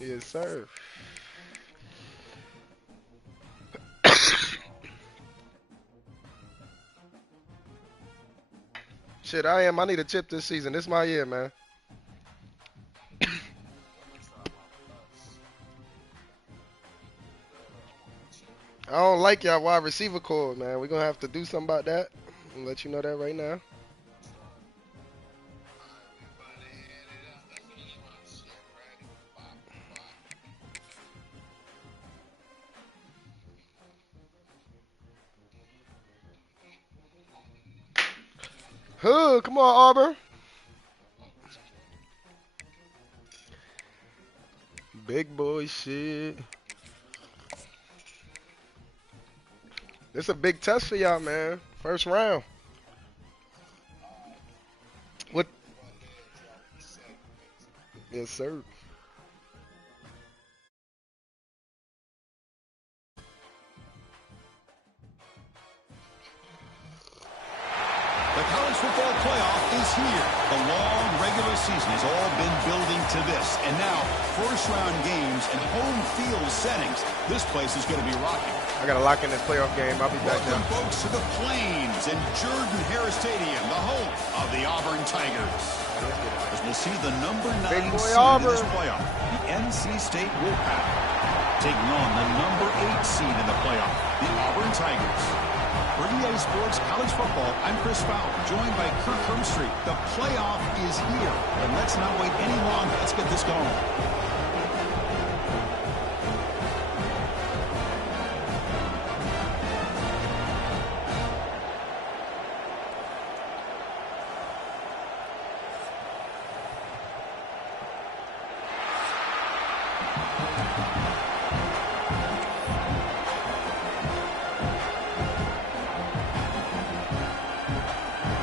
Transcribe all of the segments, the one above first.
Yes, sir. Shit, I am. I need a chip this season. This my year, man. I don't like y'all wide receiver core, man. We're gonna have to do something about that. I'll let you know that right now. Huh, come on, Auburn. Big boy shit. This a big test for y'all, man. First round. What? Yes, sir. The college football playoff is here. The long regular season has all been building to this. And now, first-round games and home field settings. This place is going to be rocking. I gotta lock in this playoff game. I'll be back Welcome, now. folks, to the Plains and Jordan-Hare Stadium, the home of the Auburn Tigers. As we'll see the number 9 Big boy seed in this Auburn. playoff, the NC State Wolfpack, taking on the number 8 seed in the playoff, the Auburn Tigers. For EA Sports College Football, I'm Chris Fowler, joined by Kirk Hermstreet. The playoff is here, and let's not wait any longer. Let's get this going.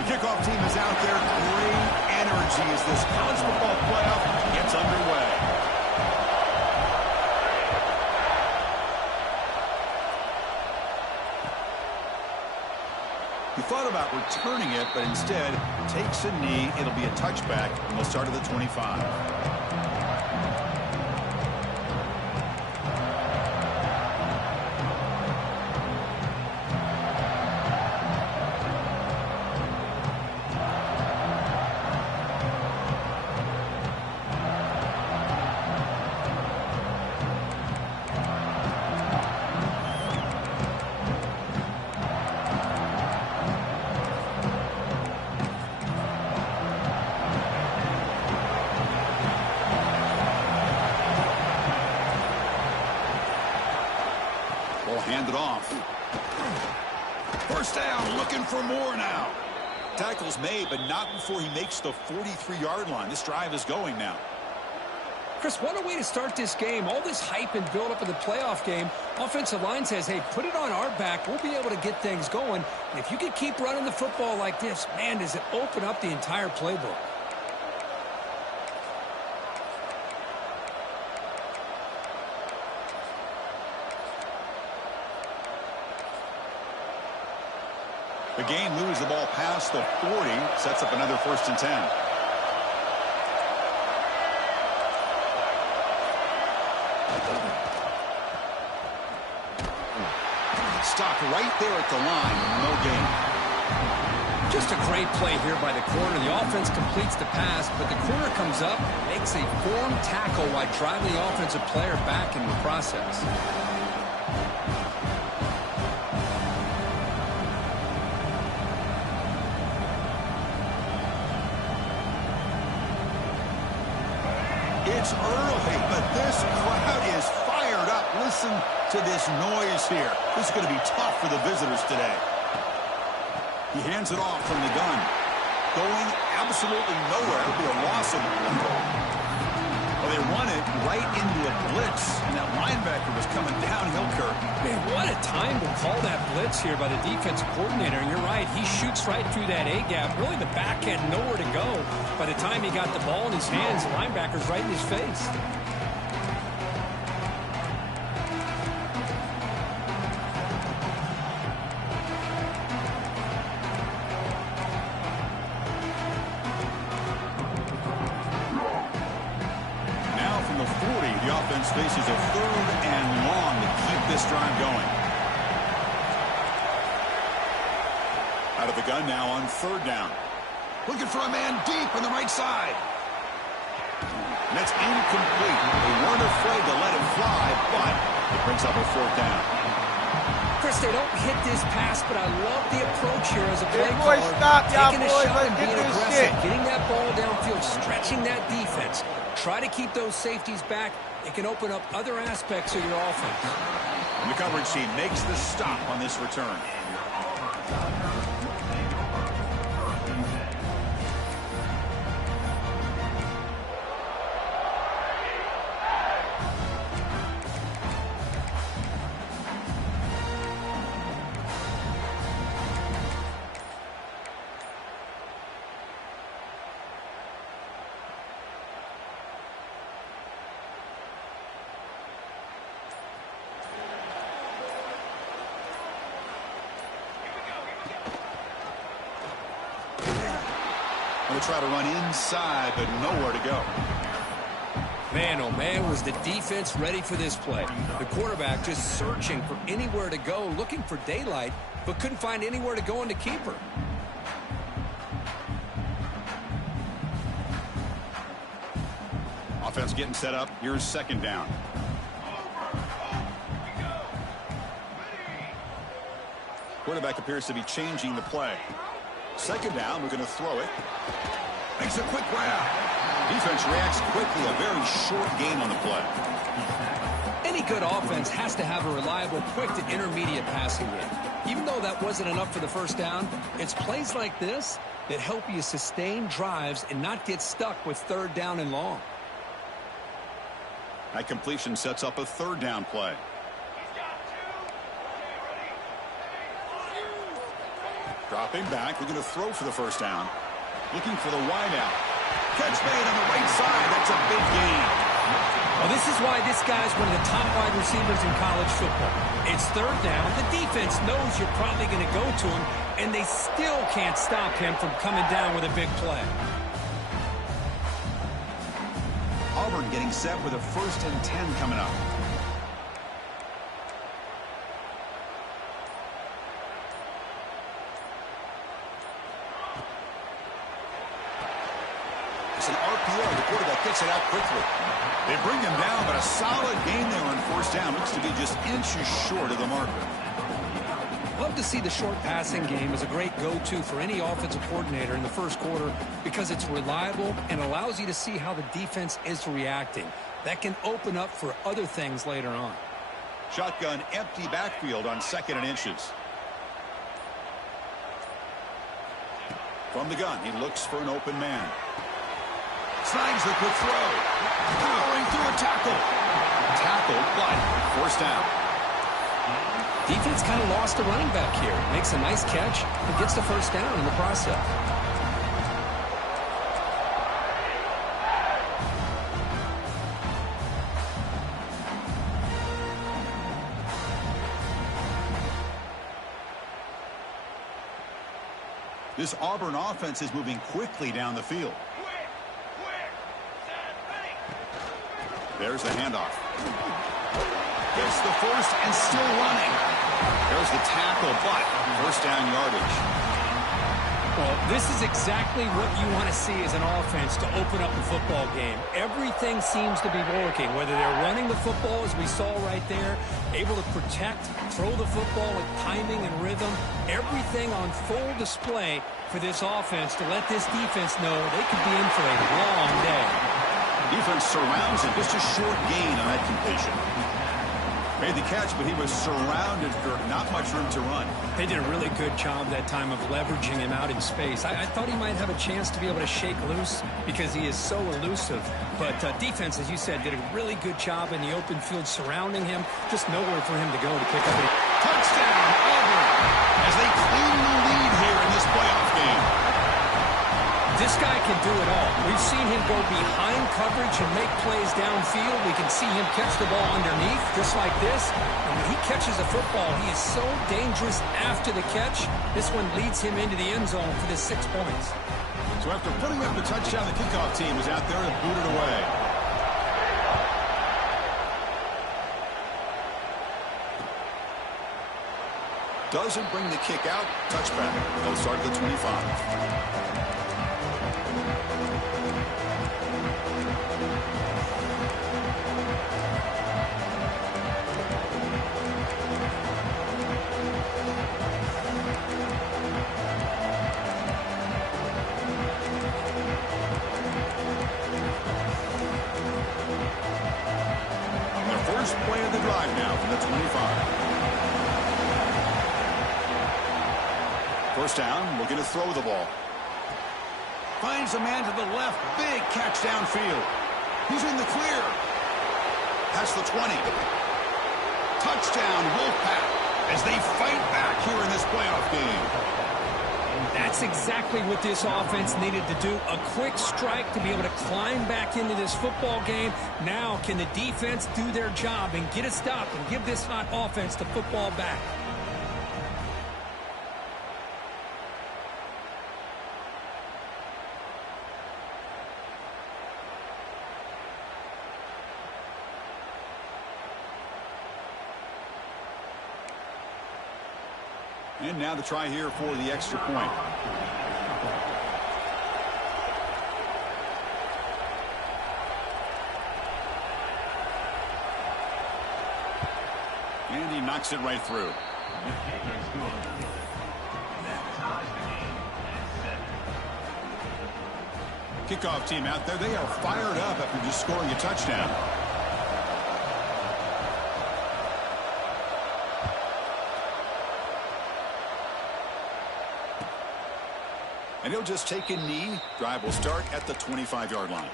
Kickoff team is out there. Great energy as this college football playoff gets underway. He thought about returning it, but instead takes a knee. It'll be a touchback, and they'll start at the 25. Ball handed off. First down, looking for more now. Tackle's made, but not before he makes the 43-yard line. This drive is going now. Chris, what a way to start this game. All this hype and build up in the playoff game. Offensive line says, hey, put it on our back. We'll be able to get things going. And if you can keep running the football like this, man, does it open up the entire playbook. The game moves the ball past the 40, sets up another 1st and 10. Stopped right there at the line, no gain. Just a great play here by the corner. The offense completes the pass, but the corner comes up, makes a form tackle while driving the offensive player back in the process. It's early, but this crowd is fired up. Listen to this noise here. This is going to be tough for the visitors today. He hands it off from the gun. Going absolutely nowhere. It'll be a loss of control. Well, they run it right into a blitz, and that linebacker was coming downhill, Kirk. Man, what a time to call that blitz here by the defensive coordinator. And you're right, he shoots right through that A-gap. Really, the back had nowhere to go. By the time he got the ball in his hands, the linebacker's right in his face. Now from the the 40. The offense faces a 3rd and long to keep this drive going. Out of the gun now on 3rd down. Looking for a man deep on the right side. And that's incomplete. They weren't afraid to let it fly, but it brings up a 4th down. Chris, they don't hit this pass, but I love the approach here as a play boys, caller. stop, y'all taking a boys, shot let's and get being this aggressive, shit. getting that ball downfield, stretching that defense. Try to keep those safeties back. It can open up other aspects of your offense. And the coverage team makes the stop on this return. Going to try to run inside, but nowhere to go. Man, oh man, was the defense ready for this play. The quarterback just searching for anywhere to go, looking for daylight, but couldn't find anywhere to go in the keeper. Offense getting set up. Here's 2nd down. Quarterback appears to be changing the play. 2nd down, we're going to throw it. Makes a quick grab. Defense reacts quickly. A very short gain on the play. Any good offense has to have a reliable, quick to intermediate passing game. Even though that wasn't enough for the 1st down, it's plays like this that help you sustain drives and not get stuck with 3rd down and long. That completion sets up a 3rd down play. Dropping back, we're going to throw for the 1st down. Looking for the wideout. Catch made on the right side. That's a big gain. Well, this is why this guy's one of the top wide receivers in college football. It's 3rd down. The defense knows you're probably going to go to him, and they still can't stop him from coming down with a big play. Auburn getting set with a 1st and 10 coming up. It's an RPO. The quarterback gets it out quickly. They bring him down, but a solid gain there on 1st down. Looks to be just inches short of the marker. Love to see the short passing game as a great go-to for any offensive coordinator in the 1st quarter because it's reliable and allows you to see how the defense is reacting. That can open up for other things later on. Shotgun empty backfield on 2nd and inches. From the gun, he looks for an open man. Slides the quick throw. Powering through a tackle. Tackle, but 1st down. Defense kind of lost a running back here. Makes a nice catch and gets the 1st down in the process. This Auburn offense is moving quickly down the field. There's the handoff. Gets the 1st and still running. There's the tackle, but 1st down yardage. Well, this is exactly what you want to see as an offense to open up a football game. Everything seems to be working, whether they're running the football, as we saw right there, able to protect, throw the football with timing and rhythm, everything on full display for this offense to let this defense know they could be in for a long day. Defense surrounds him. Just a short gain on that completion. Made the catch, but he was surrounded for not much room to run. They did a really good job that time of leveraging him out in space. I thought he might have a chance to be able to shake loose because he is so elusive. But defense, as you said, did a really good job in the open field surrounding him. Just nowhere for him to go to pick up a touchdown, Auburn, as they claim the lead here in this playoff game. This guy can do it all. We've seen him go behind coverage and make plays downfield. We can see him catch the ball underneath, just like this. And when he catches a football, he is so dangerous after the catch. This one leads him into the end zone for the 6 points. So after putting up the touchdown, the kickoff team is out there to boot it away. Doesn't bring the kick out. Touchback. They'll start at the 25. Play of the drive now from the 25. First down, looking to throw the ball. Finds a man to the left. Big catch downfield. He's in the clear. Past the 20. Touchdown, Wolfpack, as they fight back here in this playoff game. That's exactly what this offense needed to do. A quick strike to be able to climb back into this football game. Now, can the defense do their job and get a stop and give this hot offense the football back? And now the try here for the extra point. And he knocks it right through. Kickoff team out there. They are fired up after just scoring a touchdown. And he'll just take a knee. Drive will start at the 25-yard line.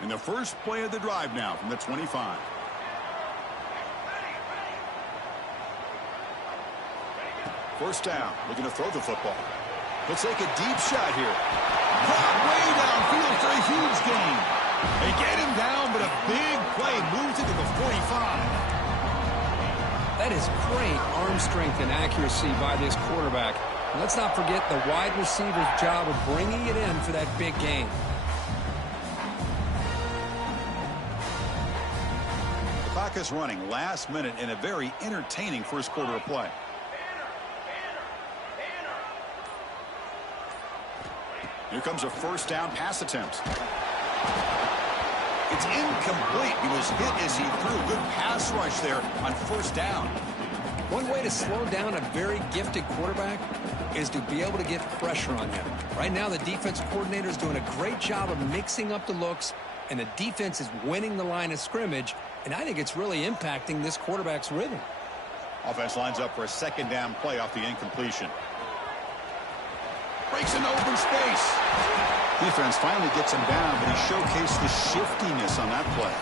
And the first play of the drive now from the 25. First down, looking to throw the football. He'll take a deep shot here. Caught way downfield for a huge gain. They get him down, but a big play moves it to the 45. That is great arm strength and accuracy by this quarterback. And let's not forget the wide receiver's job of bringing it in for that big gain. The clock is running last minute in a very entertaining first quarter of play. Here comes a first down pass attempt. It's incomplete. He was hit as he threw. Good pass rush there on first down. One way to slow down a very gifted quarterback is to be able to get pressure on him. Right now, the defense coordinator is doing a great job of mixing up the looks, and the defense is winning the line of scrimmage, and I think it's really impacting this quarterback's rhythm. Offense lines up for a second down play off the incompletion. Breaks an open space. Defense finally gets him down, but he showcased the shiftiness on that play.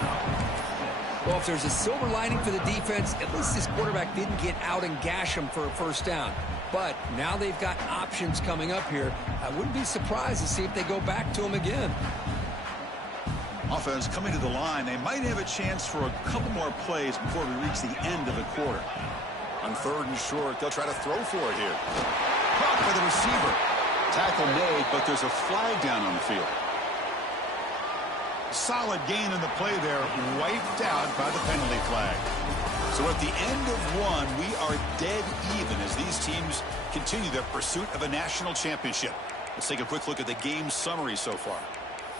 Well, if there's a silver lining for the defense, at least this quarterback didn't get out and gash him for a first down. But now they've got options coming up here. I wouldn't be surprised to see if they go back to him again. Offense coming to the line. They might have a chance for a couple more plays before we reach the end of the quarter. On third and short, they'll try to throw for it here. Caught by the receiver. Tackle made, but there's a flag down on the field. Solid gain in the play there, wiped out by the penalty flag. So at the end of one, we are dead even as these teams continue their pursuit of a national championship. Let's take a quick look at the game summary so far.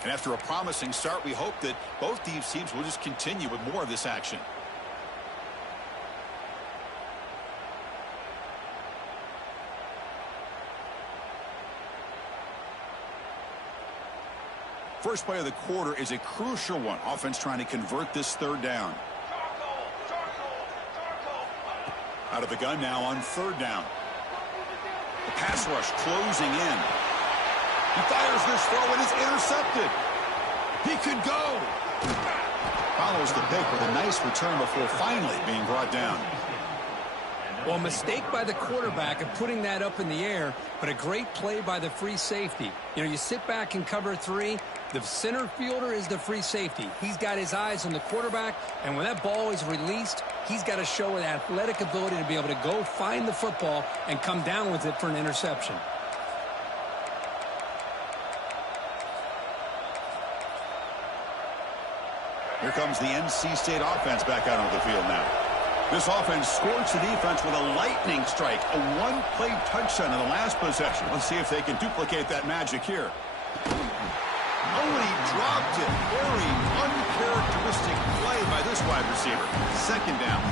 And after a promising start, we hope that both these teams will just continue with more of this action. First play of the quarter is a crucial one. Offense trying to convert this third down. Out of the gun now on third down. The pass rush closing in. He fires this throw and it's intercepted. He could go. Follows the pick with a nice return before finally being brought down. Well, a mistake by the quarterback of putting that up in the air, but a great play by the free safety. You know, you sit back and cover three, The center fielder is the free safety. He's got his eyes on the quarterback, and when that ball is released, he's got to show an athletic ability to be able to go find the football and come down with it for an interception. Here comes the NC State offense back out onto the field now. This offense scorched the defense with a lightning strike, a one-play touchdown in the last possession. Let's see if they can duplicate that magic here. Oh, and he dropped it. Very uncharacteristic play by this wide receiver. Second down.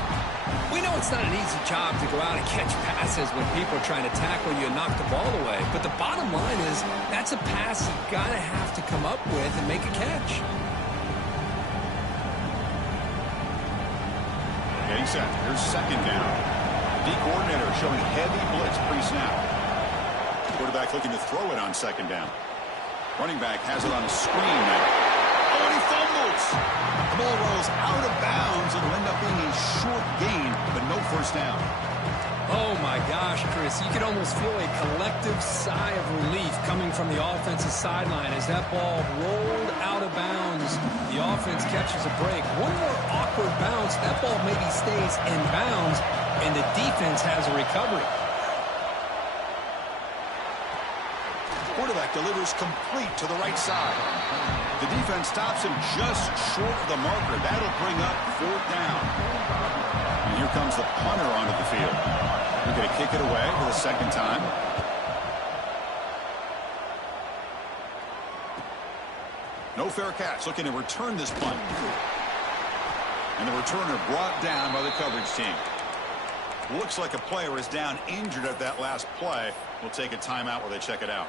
We know it's not an easy job to go out and catch passes when people are trying to tackle you and knock the ball away. But the bottom line is that's a pass you've got to have to come up with and make a catch. Getting set. Here's second down. D coordinator showing heavy blitz pre-snap. Quarterback looking to throw it on second down. Running back has it on a screen now. Oh, and he fumbles. The ball rolls out of bounds and will end up being a short gain, but no first down. Oh, my gosh, Chris. You could almost feel a collective sigh of relief coming from the offensive sideline as that ball rolled out of bounds. The offense catches a break. One more awkward bounce. That ball maybe stays in bounds, and the defense has a recovery. Quarterback delivers complete to the right side. The defense stops him just short of the marker. That'll bring up fourth down. And here comes the punter onto the field. They're going to kick it away for the second time. No fair catch. Looking to return this punt. And the returner brought down by the coverage team. Looks like a player is down injured at that last play. We'll take a timeout while they check it out.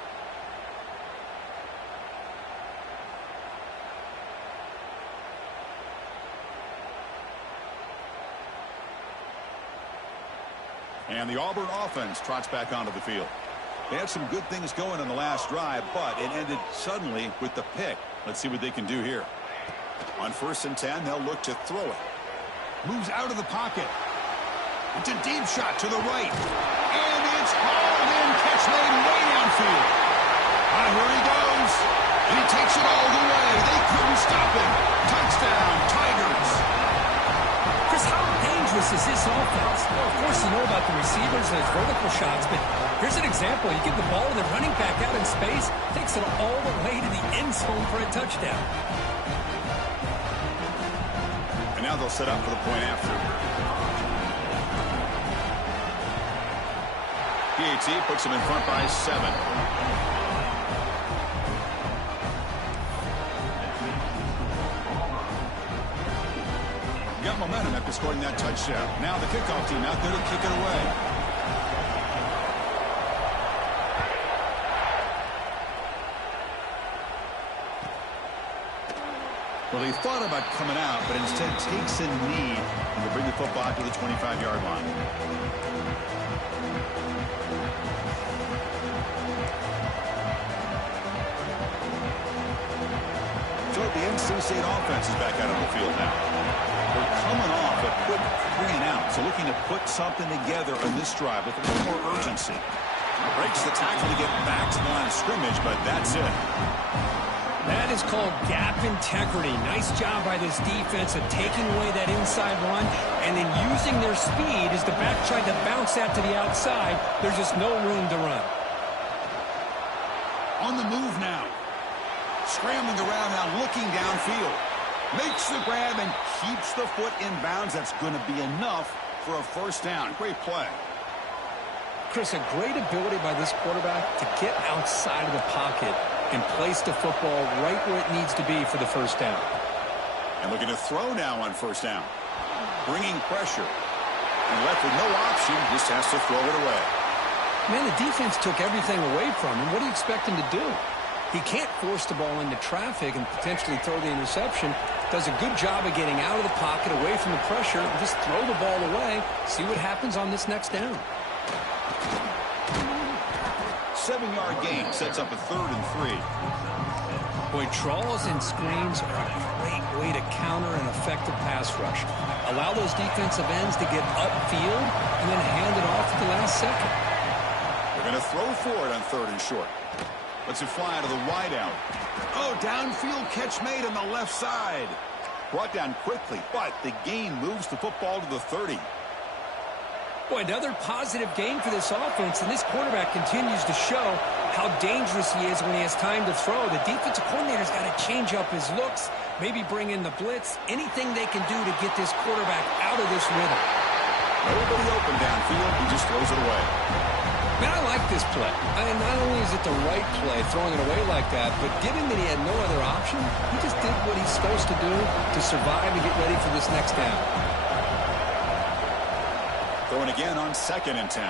And the Auburn offense trots back onto the field. They had some good things going on the last drive, but it ended suddenly with the pick. Let's see what they can do here. On 1st and 10, they'll look to throw it. Moves out of the pocket. It's a deep shot to the right. And it's hauled in. Catch made way downfield. And here he goes. And he takes it all the way. They couldn't stop him. Touchdown, Tigers. Chris, how dangerous is this offense? Well, of course, you know about the receivers and those vertical shots, but here's an example. You give the ball to the running back out in space, takes it all the way to the end zone for a touchdown. And now they'll set up for the point after. PAT puts them in front by 7. Got momentum after scoring that touchdown. Now the kickoff team out there to kick it away. Well, he thought about coming out, but instead takes a knee and will bring the football to the 25-yard line. So the NC State offense is back out on the field now. They're coming off a quick 3 and out, so looking to put something together on this drive with a little more urgency. Breaks the tackle to get back to the line of scrimmage, but that's it. That is called gap integrity. Nice job by this defense of taking away that inside run and then using their speed as the back tried to bounce that to the outside. There's just no room to run. On the move now. Scrambling around now, looking downfield. Makes the grab and keeps the foot in bounds. That's going to be enough for a first down. Great play. Chris, a great ability by this quarterback to get outside of the pocket and place the football right where it needs to be for the first down. And looking to throw now on first down. Bringing pressure. And left with no option, just has to throw it away. Man, the defense took everything away from him. What do you expect him to do? He can't force the ball into traffic and potentially throw the interception. Does a good job of getting out of the pocket, away from the pressure, and just throw the ball away. See what happens on this next down. 7-yard gain sets up a 3rd and 3. Boy, draws and screens are a great way to counter an effective pass rush. Allow those defensive ends to get upfield and then hand it off at the last second. They're going to throw for it on 3rd and short. Lets it fly out of the wide out. Oh, downfield catch made on the left side. Brought down quickly, but the gain moves the football to the 30. Boy, another positive gain for this offense, and this quarterback continues to show how dangerous he is when he has time to throw. The defensive coordinator's got to change up his looks, maybe bring in the blitz, anything they can do to get this quarterback out of this rhythm. Nobody open downfield, he just throws it away. Man, I like this play. I mean, not only is it the right play, throwing it away like that, but given that he had no other option, he just did what he's supposed to do to survive and get ready for this next down. Throwing again on 2nd and 10.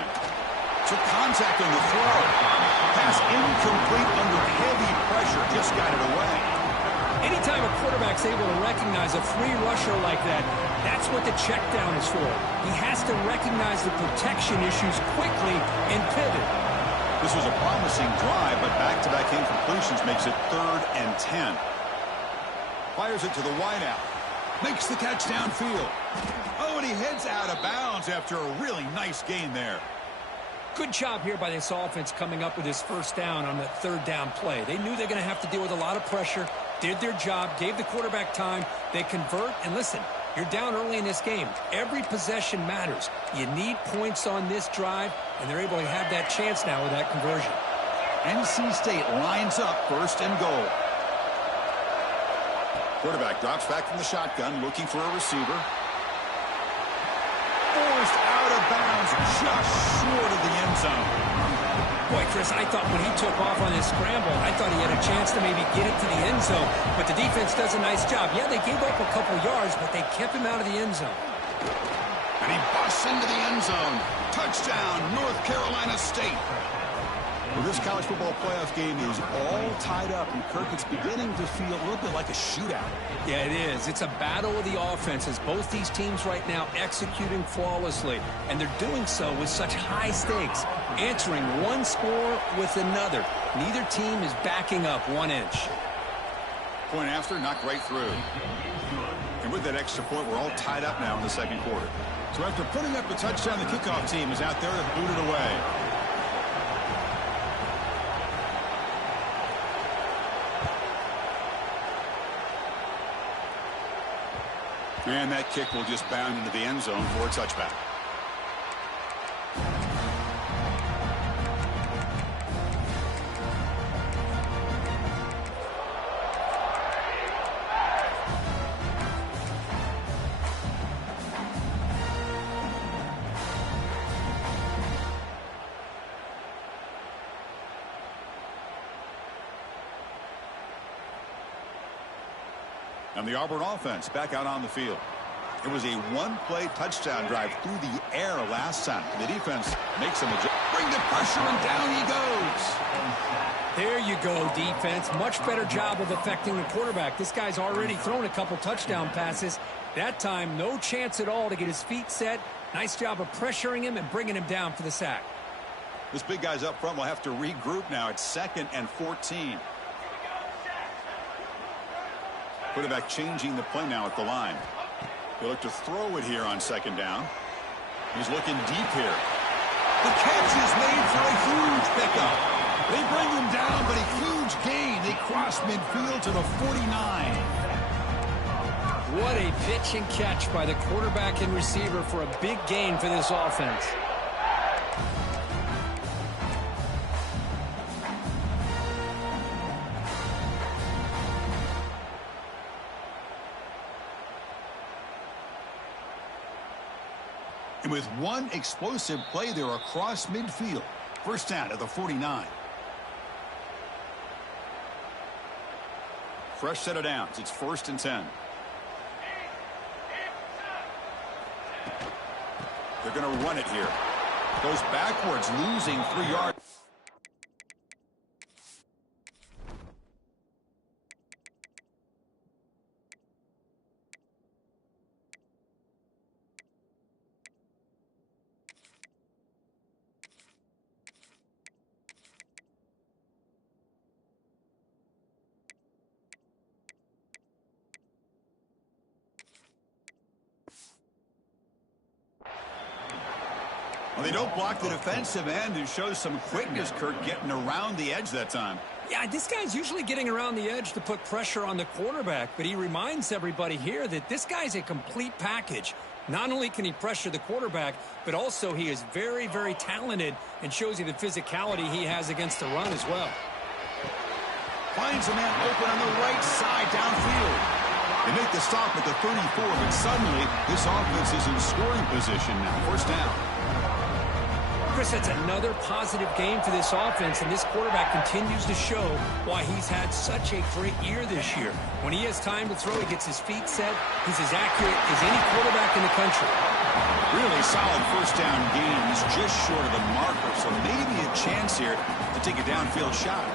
Took contact on the throw. Pass incomplete under heavy pressure. Just got it away. Anytime a quarterback's able to recognize a free rusher like that, that's what the check down is for. He has to recognize the protection issues quickly and pivot. This was a promising drive, but back-to-back incompletions makes it 3rd and 10. Fires it to the wideout. Makes the catch downfield. Oh, and he heads out of bounds after a really nice gain there. Good job here by this offense coming up with his first down on the 3rd down play. They knew they're going to have to deal with a lot of pressure, did their job, gave the quarterback time. They convert, and listen, you're down early in this game. Every possession matters. You need points on this drive, and they're able to have that chance now with that conversion. NC State lines up 1st and goal. Quarterback drops back from the shotgun, looking for a receiver. Forced out of bounds, just short of the end zone. Boy, Chris, I thought when he took off on his scramble, I thought he had a chance to maybe get it to the end zone. But the defense does a nice job. Yeah, they gave up a couple yards, but they kept him out of the end zone. And he busts into the end zone. Touchdown, North Carolina State. Well, this college football playoff game is all tied up, and Kirk, it's beginning to feel a little bit like a shootout. Yeah, it is. It's a battle of the offenses. Both these teams right now executing flawlessly, and they're doing so with such high stakes, answering one score with another. Neither team is backing up 1 inch. Point after, knocked right through. And with that extra point, we're all tied up now in the 2nd quarter. So after putting up the touchdown, the kickoff team is out there to boot it away. And that kick will just bound into the end zone for a touchback. And the Auburn offense back out on the field. It was a one-play touchdown drive through the air last time. The defense makes some adjustments. Bring the pressure, and down he goes. There you go, defense. Much better job of affecting the quarterback. This guy's already thrown a couple touchdown passes. That time, no chance at all to get his feet set. Nice job of pressuring him and bringing him down for the sack. This big guy's up front will have to regroup now. It's 2nd and 14. Quarterback changing the play now at the line. He'll look to throw it here on 2nd down. He's looking deep here. The catch is made for a huge pickup. They bring him down, but a huge gain. They cross midfield to the 49. What a pitch and catch by the quarterback and receiver for a big gain for this offense. And with one explosive play there across midfield. 1st down at the 49. Fresh set of downs. It's 1st and 10. They're going to run it here. Goes backwards, losing 3 yards. Well, they don't block the defensive end, who shows some quickness, Kirk, getting around the edge that time. Yeah, this guy's usually getting around the edge to put pressure on the quarterback, but he reminds everybody here that this guy's a complete package. Not only can he pressure the quarterback, but also he is very, very talented and shows you the physicality he has against the run as well. Finds a man open on the right side downfield. They make the stop at the 34, but suddenly this offense is in scoring position now. First down. Chris, that's another positive game for this offense, and this quarterback continues to show why he's had such a great year this year. When he has time to throw, he gets his feet set. He's as accurate as any quarterback in the country. Really solid first down gain. He's just short of the marker, so maybe a chance here to take a downfield shot.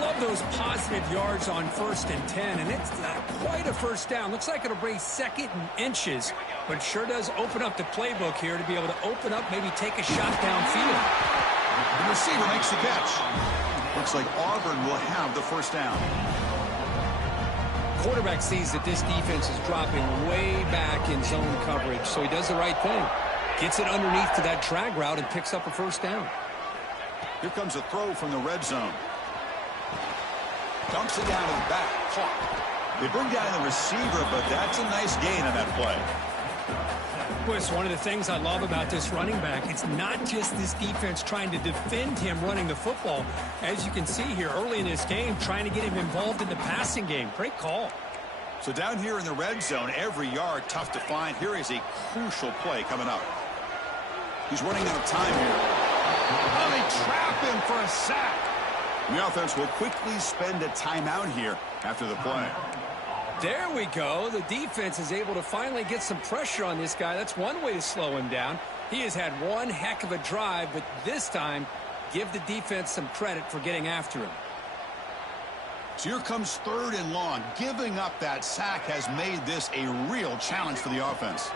Love those positive yards on 1st and 10, and it's not quite a first down. Looks like it'll bring 2nd and inches, but sure does open up the playbook here to be able to open up, maybe take a shot downfield. The receiver makes the catch. Looks like Auburn will have the first down. Quarterback sees that this defense is dropping way back in zone coverage, so he does the right thing. Gets it underneath to that drag route and picks up a first down. Here comes a throw from the red zone. Dumps it down to the back. Caught. They bring down the receiver, but that's a nice gain on that play. Chris, one of the things I love about this running back, it's not just this defense trying to defend him running the football. As you can see here early in this game, trying to get him involved in the passing game. Great call. So down here in the red zone, every yard tough to find. Here is a crucial play coming up. He's running out of time here. Oh, they trap him for a sack. The offense will quickly spend a timeout here after the play. There we go. The defense is able to finally get some pressure on this guy. That's one way to slow him down. He has had one heck of a drive, but this time, give the defense some credit for getting after him. So here comes 3rd and long. Giving up that sack has made this a real challenge for the offense.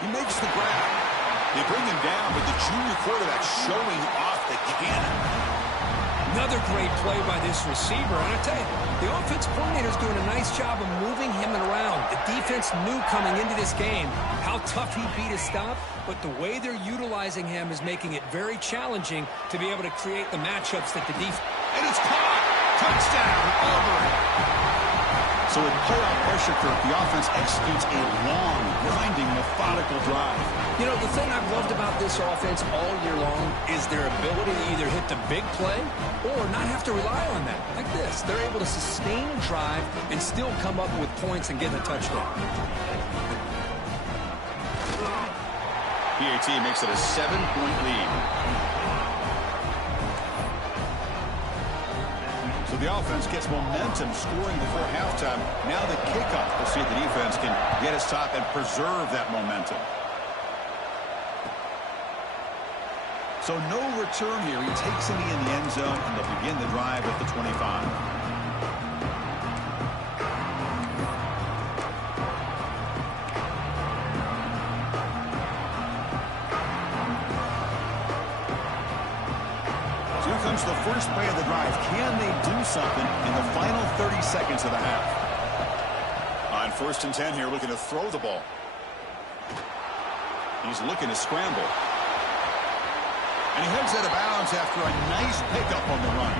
He makes the grab. They bring him down, but the junior quarterback showing off the cannon. Another great play by this receiver. And I tell you, the offense coordinator is doing a nice job of moving him around. The defense knew coming into this game how tough he'd be to stop, but the way they're utilizing him is making it very challenging to be able to create the matchups that the defense... And it's caught! Touchdown, Auburn! So with playoff pressure, Kirk, the offense executes a long, grinding, methodical drive. You know, the thing I've loved about this offense all year long is their ability to either hit the big play or not have to rely on that. Like this, they're able to sustain a drive and still come up with points and get a touchdown. PAT makes it a 7-point lead. So the offense gets momentum scoring before halftime. Now the kickoff. We'll see if the defense can get a stop and preserve that momentum. So no return here. He takes it in the end zone, and they'll begin the drive at the 25. The first play of the drive. Can they do something in the final 30 seconds of the half? On 1st and 10 here, looking to throw the ball. He's looking to scramble. And he heads out of bounds after a nice pickup on the run.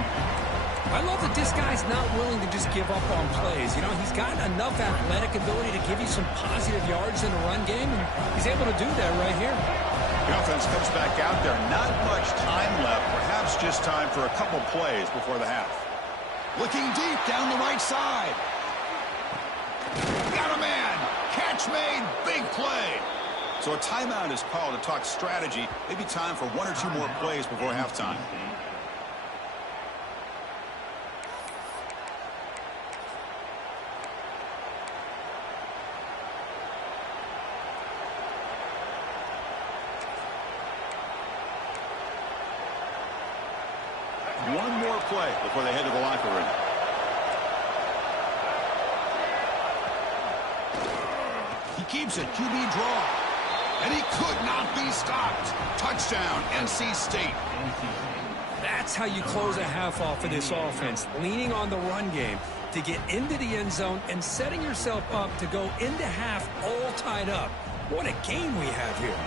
I love that this guy's not willing to just give up on plays. You know, he's got enough athletic ability to give you some positive yards in the run game, and he's able to do that right here. The offense comes back out there. Not much time left. Perhaps just time for a couple plays before the half. Looking deep down the right side. Got a man. Catch made. Big play. So a timeout is called to talk strategy. Maybe time for 1 or 2 more plays before halftime. One more play before they head to the locker room. He keeps it. QB draw. And he could not be stopped. Touchdown, NC State. That's how you close a half off of this offense. Leaning on the run game to get into the end zone and setting yourself up to go into half all tied up. What a game we have here.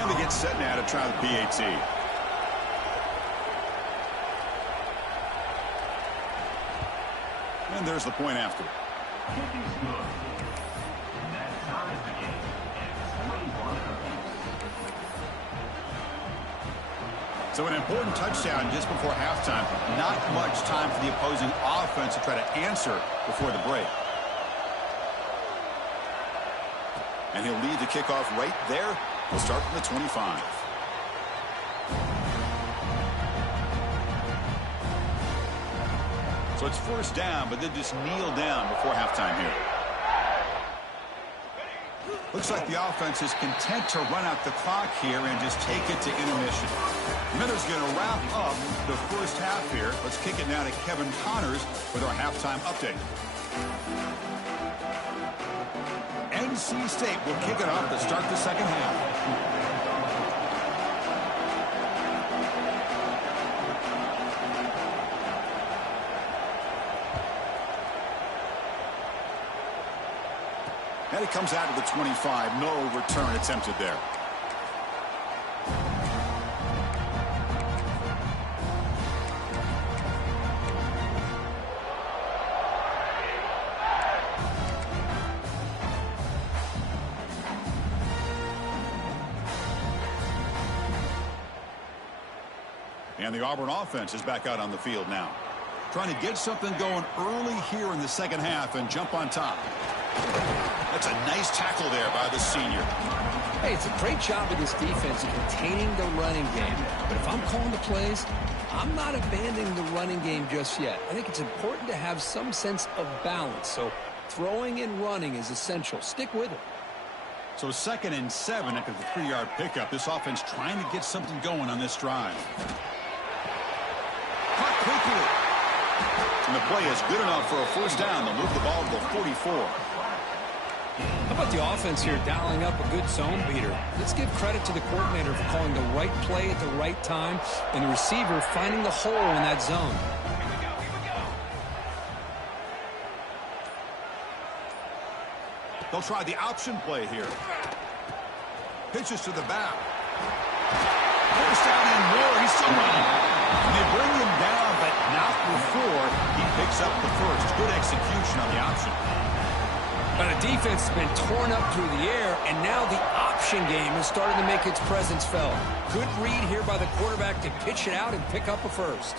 And they get set now to try the PAT. And there's the point after. So an important touchdown just before halftime. Not much time for the opposing offense to try to answer before the break. And he'll lead the kickoff right there. We'll start from the 25. So it's first down, but they just kneel down before halftime here. Looks like the offense is content to run out the clock here and just take it to intermission. Miller's going to wrap up the first half here. Let's kick it now to Kevin Connors with our halftime update. NC State will kick it off to start the second half. And it comes out to the 25. No return attempted there. And the Auburn offense is back out on the field now. Trying to get something going early here in the second half and jump on top. That's a nice tackle there by the senior. Hey, it's a great job of this defense containing the running game. But if I'm calling the plays, I'm not abandoning the running game just yet. I think it's important to have some sense of balance. So throwing and running is essential. Stick with it. So 2nd and 7 after the 3-yard pickup. This offense trying to get something going on this drive. Caught quickly. And the play is good enough for a first down. They'll move the ball to the 44. How about the offense here dialing up a good zone beater? Let's give credit to the coordinator for calling the right play at the right time and the receiver finding the hole in that zone. They'll try the option play here. Pitches to the back. First down and more. He's still running. And they bring him down, but not before he picks up the first. Good execution on the option. But the defense has been torn up through the air, and now the option game is starting to make its presence felt. Good read here by the quarterback to pitch it out and pick up a first.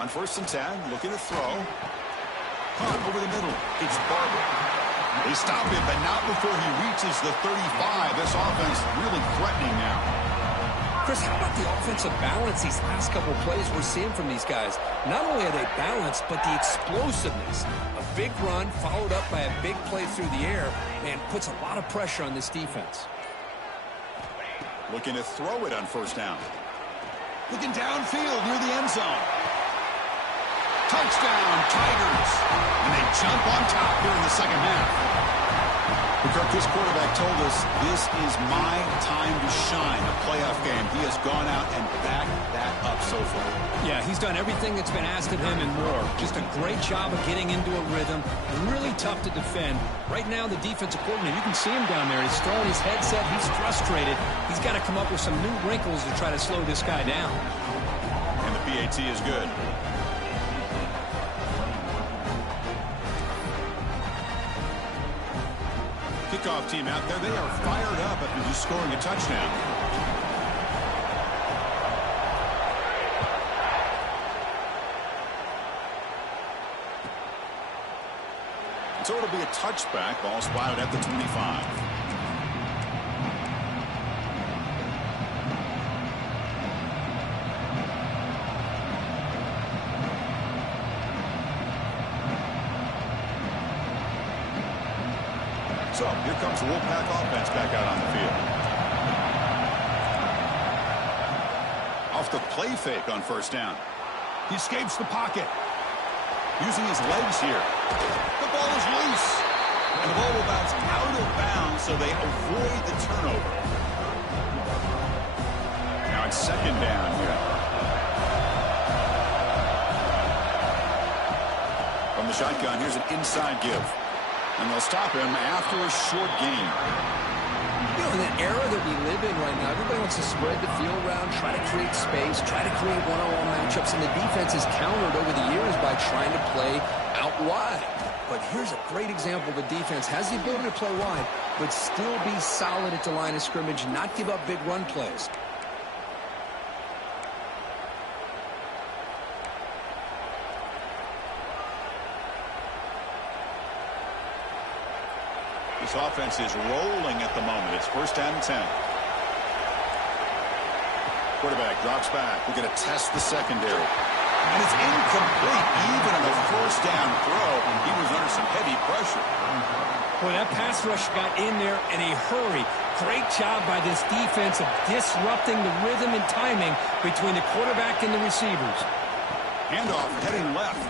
On 1st and 10, looking to throw. Caught over the middle. It's Barber. They stop him, but not before he reaches the 35. This offense really threatening now. Chris, how about the offensive balance these last couple plays we're seeing from these guys? Not only are they balanced, but the explosiveness. A big run followed up by a big play through the air, man, puts a lot of pressure on this defense. Looking to throw it on 1st down. Looking downfield near the end zone. Touchdown, Tigers. And they jump on top here in the second half. Kirk, this quarterback told us this is my time to shine, a playoff game. He has gone out and backed that up so far. Yeah, he's done everything that's been asked of him and more. Just a great job of getting into a rhythm. Really tough to defend. Right now, the defensive coordinator, you can see him down there. He's throwing his headset. He's frustrated. He's got to come up with some new wrinkles to try to slow this guy down. And the PAT is good. Kickoff team out there. They are fired up after just scoring a touchdown. So it'll be a touchback. Ball spotted at the 25. So here comes the Wolfpack offense back out on the field. Off the play fake on 1st down. He escapes the pocket. Using his legs here. The ball is loose. And the ball will bounce out of bounds, so they avoid the turnover. Now it's 2nd down here. From the shotgun, here's an inside give. And they'll stop him after a short gain. You know, in the era that we live in right now, everybody wants to spread the field around, try to create space, try to create one-on-one matchups, and the defense is countered over the years by trying to play out wide. But here's a great example. The defense has the ability to play wide, but still be solid at the line of scrimmage, not give up big run plays. This offense is rolling at the moment. It's first down and 10. Quarterback drops back. We're going to test the secondary. And it's incomplete. Even on the first down throw, he was under some heavy pressure. Boy, that pass rush got in there in a hurry. Great job by this defense of disrupting the rhythm and timing between the quarterback and the receivers. Handoff heading left.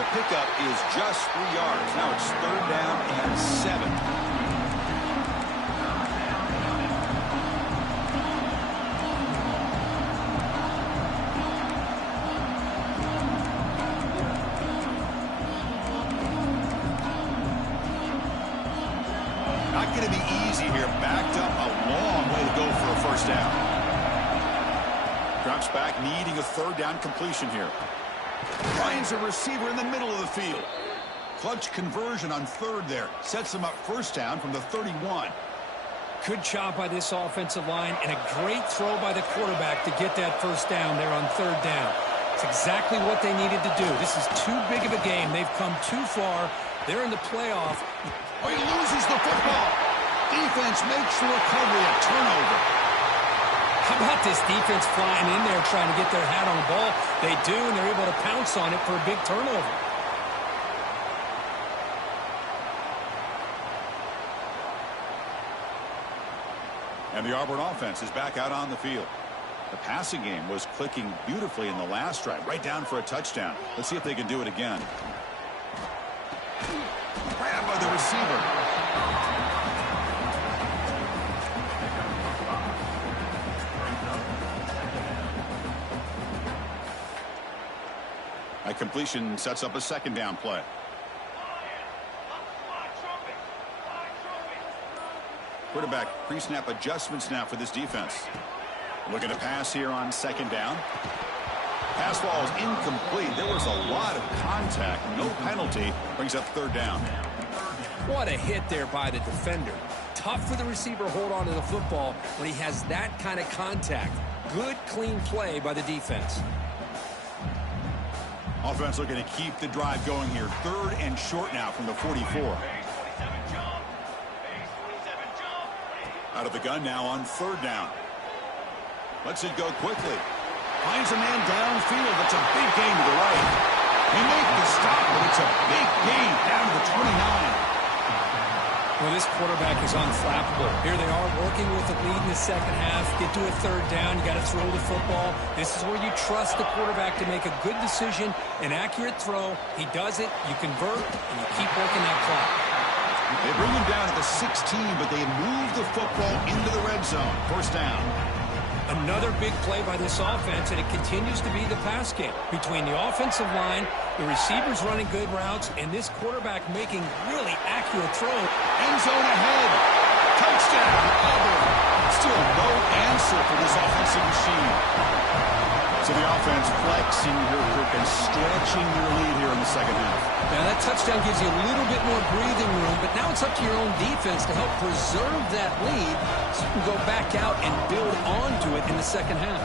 The pickup is just 3 yards. Now it's third down and 7. Not going to be easy here. Backed up a long way to go for a first down. Drops back, needing a third down completion here. Finds a receiver in the middle of the field. Clutch conversion on third there. Sets him up first down from the 31. Good job by this offensive line and a great throw by the quarterback to get that first down there on third down. It's exactly what they needed to do. This is too big of a game. They've come too far. They're in the playoff. Oh, he loses the football. Defense makes the recovery, a turnover. How about this defense flying in there trying to get their hat on the ball? They do, and they're able to pounce on it for a big turnover. And the Auburn offense is back out on the field. The passing game was clicking beautifully in the last drive, right down for a touchdown. Let's see if they can do it again. Grabbed by the receiver. A completion sets up a second down play. Quarterback pre-snap adjustments now for this defense. Looking to pass here on second down. Pass ball is incomplete. There was a lot of contact. No penalty. Brings up third down. What a hit there by the defender. Tough for the receiver to hold on to the football when he has that kind of contact. Good, clean play by the defense. Offense looking to keep the drive going here. Third and short now from the 44. Out of the gun now on third down. Lets it go quickly. Finds a man downfield. That's a big gain to the right. They make the stop, but it's a big gain down to the 29. Well, this quarterback is unflappable. Here they are working with the lead in the second half. Get to a third down. You got to throw the football. This is where you trust the quarterback to make a good decision, an accurate throw. He does it. You convert, and you keep working that clock. They bring him down at the 16, but they move the football into the red zone. First down. Another big play by this offense, and it continues to be the pass game between the offensive line, the receivers running good routes, and this quarterback making really accurate throws. End zone ahead. Touchdown, Auburn. Still no answer for this offensive machine. So the offense flexing here and stretching their lead here in the second half. Now that touchdown gives you a little bit more breathing room, but now it's up to your own defense to help preserve that lead so you can go back out and build onto it in the second half.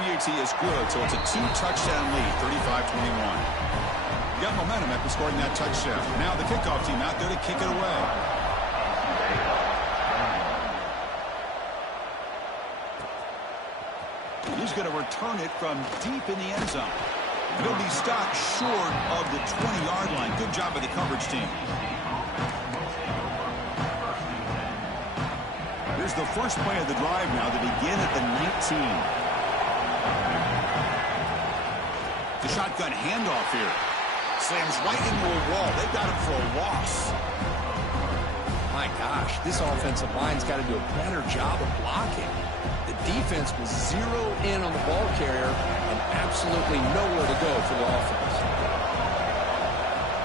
BAT is good, so it's a 2-touchdown lead, 35-21. You got momentum after scoring that touchdown. Now the kickoff team out there to kick it away. He's going to return it from deep in the end zone. He'll be stopped short of the 20-yard line. Good job by the coverage team. Here's the first play of the drive now. They begin at the 19. The shotgun handoff here. Slams right into a wall. They got him for a loss. My gosh, this offensive line's got to do a better job of blocking. The defense was zeroed in on the ball carrier and absolutely nowhere to go for the offense.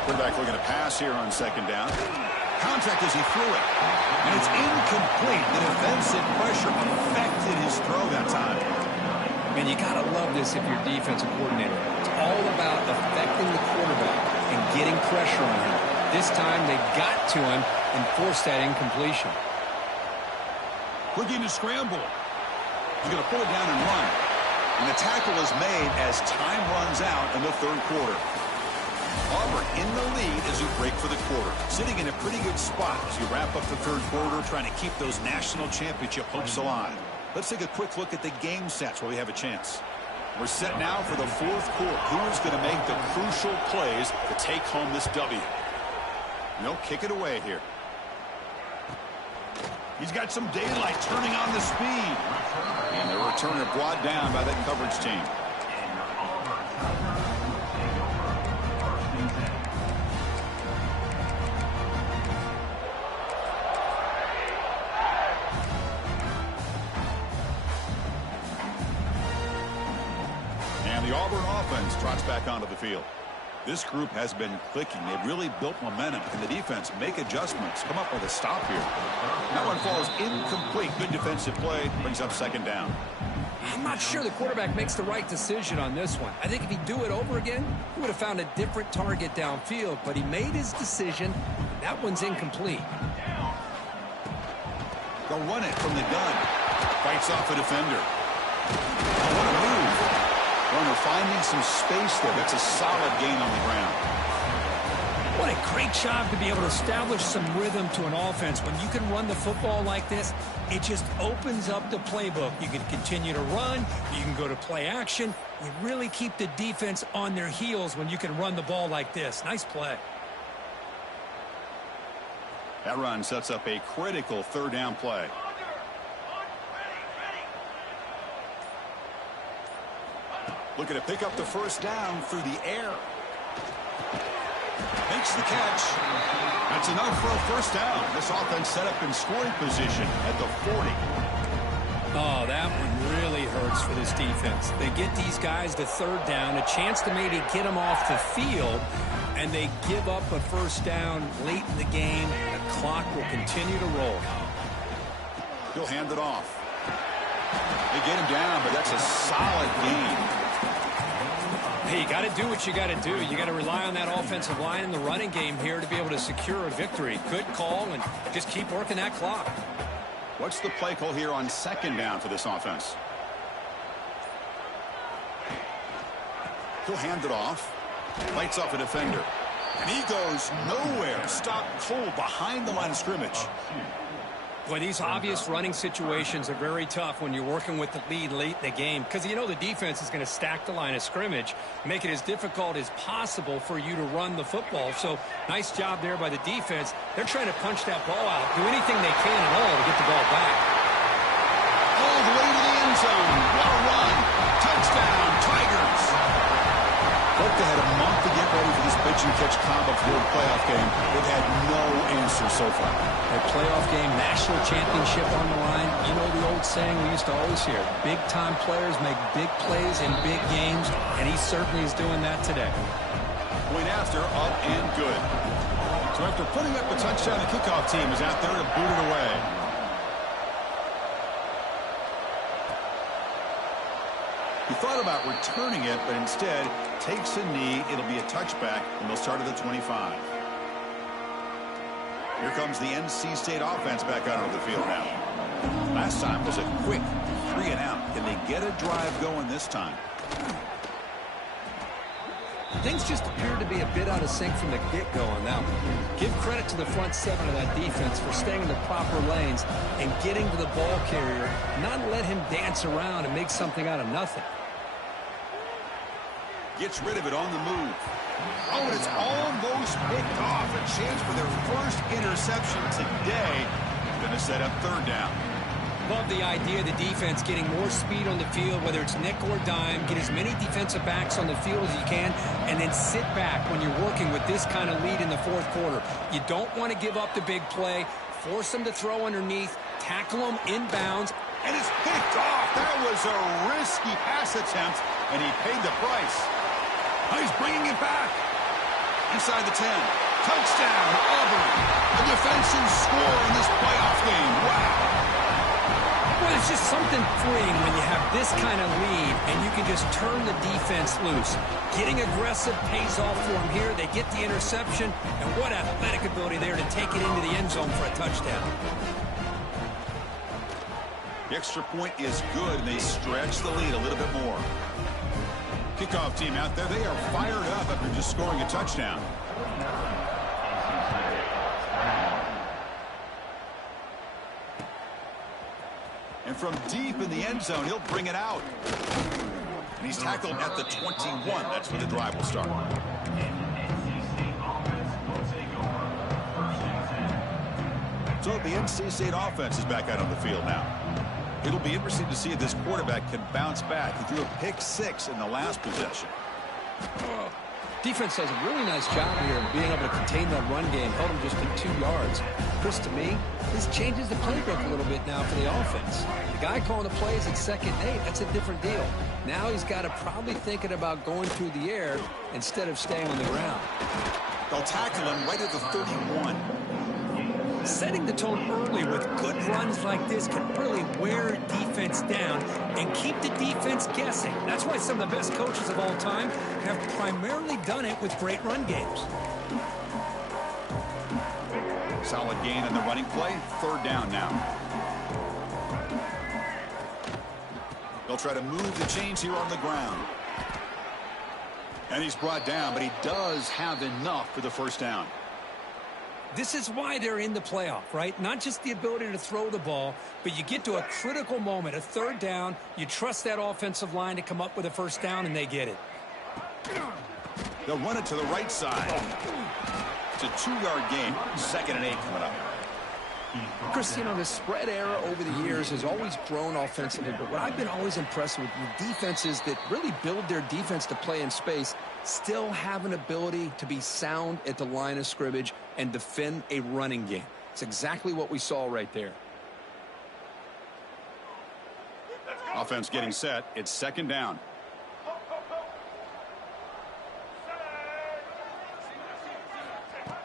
Quarterback looking to pass here on second down. Contact as he threw it. And it's incomplete. The defensive pressure affected his throw that time. Man, you got to love this if you're a defensive coordinator. It's all about affecting the quarterback and getting pressure on him. This time they got to him and forced that incompletion. Looking to scramble. He's going to pull it down and run. And the tackle is made as time runs out in the third quarter. Auburn in the lead as we break for the quarter. Sitting in a pretty good spot as you wrap up the third quarter, trying to keep those national championship hopes alive. Let's take a quick look at the game sets where we have a chance. We're set now for the fourth quarter. Who is going to make the crucial plays to take home this W? No, kick it away here. He's got some daylight turning on the speed. And the returner brought down by that coverage team. And the Auburn offense trots back onto the field. This group has been clicking. They've really built momentum. Can the defense make adjustments? Come up with a stop here. That one falls incomplete. Good defensive play. Brings up second down. I'm not sure the quarterback makes the right decision on this one. I think if he'd do it over again, he would have found a different target downfield. But he made his decision. That one's incomplete. They'll run it from the gun. Fights off a defender. What a move. Runner finding some space there. That's a solid gain on the ground. What a great job to be able to establish some rhythm to an offense. When you can run the football like this, it just opens up the playbook. You can continue to run. You can go to play action. You really keep the defense on their heels when you can run the ball like this. Nice play. That run sets up a critical third down play. Looking to pick up the first down through the air. Makes the catch. That's enough for a first down. This offense set up in scoring position at the 40. Oh, that one really hurts for this defense. They get these guys to third down, a chance to maybe get them off the field, and they give up a first down late in the game. The clock will continue to roll. He'll hand it off. They get him down, but that's a solid gain. Hey, you got to do what you got to do. You got to rely on that offensive line in the running game here to be able to secure a victory. Good call, and just keep working that clock. What's the play call here on second down for this offense? He'll hand it off. Lights off a defender. And he goes nowhere. Stop cold behind the line of scrimmage. Boy, these obvious running situations are very tough when you're working with the lead late in the game because you know the defense is going to stack the line of scrimmage, make it as difficult as possible for you to run the football. So nice job there by the defense. They're trying to punch that ball out, do anything they can at all to get the ball back. All the way to the end zone. What a run. Touchdown, Tigers. Hope they had a month to get ready for this pitch and catch combo for the playoff game. They've had no answer so far. A playoff game, national championship on the line. You know the old saying we used to always hear, big-time players make big plays in big games, and he certainly is doing that today. Point after, up and good. So after putting up a touchdown, the kickoff team is out there to boot it away. He thought about returning it, but instead takes a knee. It'll be a touchback, and they'll start at the 25. Here comes the NC State offense back out onto the field now. Last time was a quick 3-and-out. Can they get a drive going this time? Things just appear to be a bit out of sync from the get-go on that one. Give credit to the front seven of that defense for staying in the proper lanes and getting to the ball carrier, not let him dance around and make something out of nothing. Gets rid of it on the move. Oh, and it's almost picked off. A chance for their first interception today. Going to set up third down. Love the idea of the defense getting more speed on the field, whether it's nickel or dime, get as many defensive backs on the field as you can, and then sit back when you're working with this kind of lead in the fourth quarter. You don't want to give up the big play, force them to throw underneath, tackle them inbounds. And it's picked off. That was a risky pass attempt, and he paid the price. Oh, he's bringing it back. Inside the 10. Touchdown, Auburn. A defensive score in this playoff game. Wow. Well, it's just something freeing when you have this kind of lead and you can just turn the defense loose. Getting aggressive pays off for them here. They get the interception, and what athletic ability there to take it into the end zone for a touchdown. The extra point is good, and they stretch the lead a little bit more. Kickoff team out there, they are fired up after just scoring a touchdown. And from deep in the end zone, he'll bring it out. And he's tackled at the 21. That's where the drive will start. So the NC State offense is back out on the field now. It'll be interesting to see if this quarterback can bounce back. He threw a pick-6 in the last possession. Defense does a really nice job here of being able to contain that run game. Held him just to 2 yards. Chris, to me, this changes the playbook a little bit now for the offense. The guy calling the plays at 2nd and 8, that's a different deal. Now he's got to probably thinking about going through the air instead of staying on the ground. They'll tackle him right at the 31. Setting the tone early with good runs like this can really wear defense down and keep the defense guessing. That's why some of the best coaches of all time have primarily done it with great run games. Solid gain on the running play. 3rd down now. They'll try to move the chains here on the ground. And he's brought down, but he does have enough for the 1st down. This is why they're in the playoff, right? Not just the ability to throw the ball, but you get to a critical moment, a 3rd down. You trust that offensive line to come up with a 1st down, and they get it. They'll run it to the right side. It's a 2-yard gain. 2nd and 8 coming up. Chris, you know, the spread era over the years has always grown offensively, but what I've been always impressed with defenses that really build their defense to play in space still have an ability to be sound at the line of scrimmage and defend a running game. It's exactly what we saw right there. Offense getting set. It's 2nd down.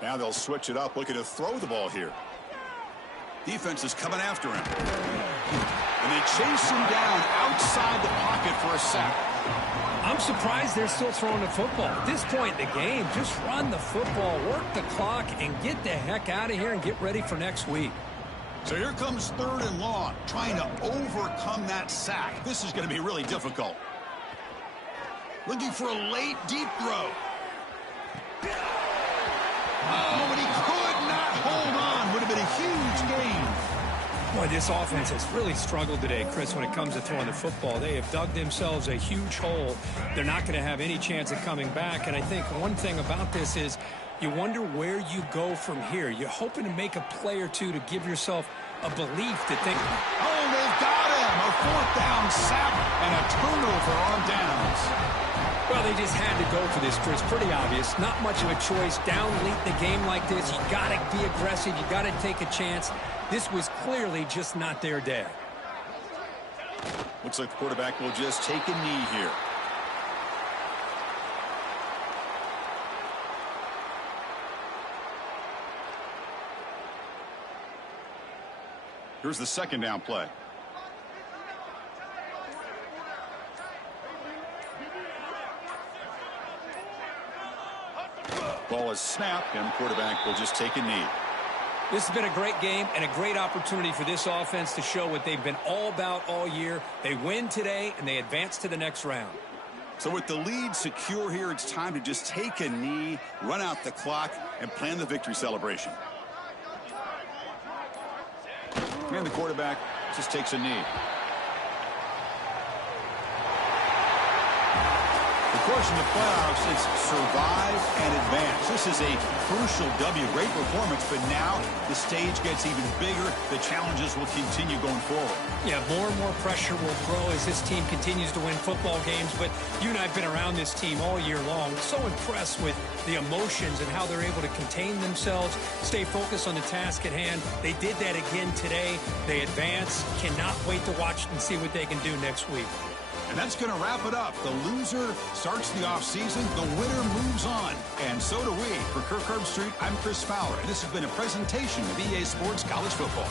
Now they'll switch it up, looking to throw the ball here. Defense is coming after him. And they chase him down outside the pocket for a sack. I'm surprised they're still throwing the football. At this point in the game, just run the football, work the clock, and get the heck out of here and get ready for next week. So here comes 3rd and long, trying to overcome that sack. This is going to be really difficult. Looking for a late, deep throw. Oh, but he could not hold on. Would have been a huge gain. Boy, this offense has really struggled today, Chris, when it comes to throwing the football. They have dug themselves a huge hole. They're not going to have any chance of coming back. And I think one thing about this is you wonder where you go from here. You're hoping to make a play or two to give yourself a belief to think. Oh, they've got him. A 4th down sack and a turnover on downs. Well, they just had to go for this, Chris. Pretty obvious. Not much of a choice. Down late in the game like this, you got to be aggressive. You got to take a chance. This was clearly just not their day. Looks like the quarterback will just take a knee here. Here's the 2nd down play. Ball is snapped, and the quarterback will just take a knee. This has been a great game and a great opportunity for this offense to show what they've been all about all year. They win today, and they advance to the next round. So with the lead secure here, it's time to just take a knee, run out the clock, and plan the victory celebration. And the quarterback just takes a knee. Of course, in the playoffs, it's survive and advance. This is a crucial W. Great performance, but now the stage gets even bigger. The challenges will continue going forward. Yeah, more and more pressure will grow as this team continues to win football games. But you and I have been around this team all year long. So impressed with the emotions and how they're able to contain themselves, stay focused on the task at hand. They did that again today. They advance. Cannot wait to watch and see what they can do next week. And that's going to wrap it up. The loser starts the offseason. The winner moves on. And so do we. For Kirk Herbstreit, I'm Chris Fowler. And this has been a presentation of EA Sports College Football.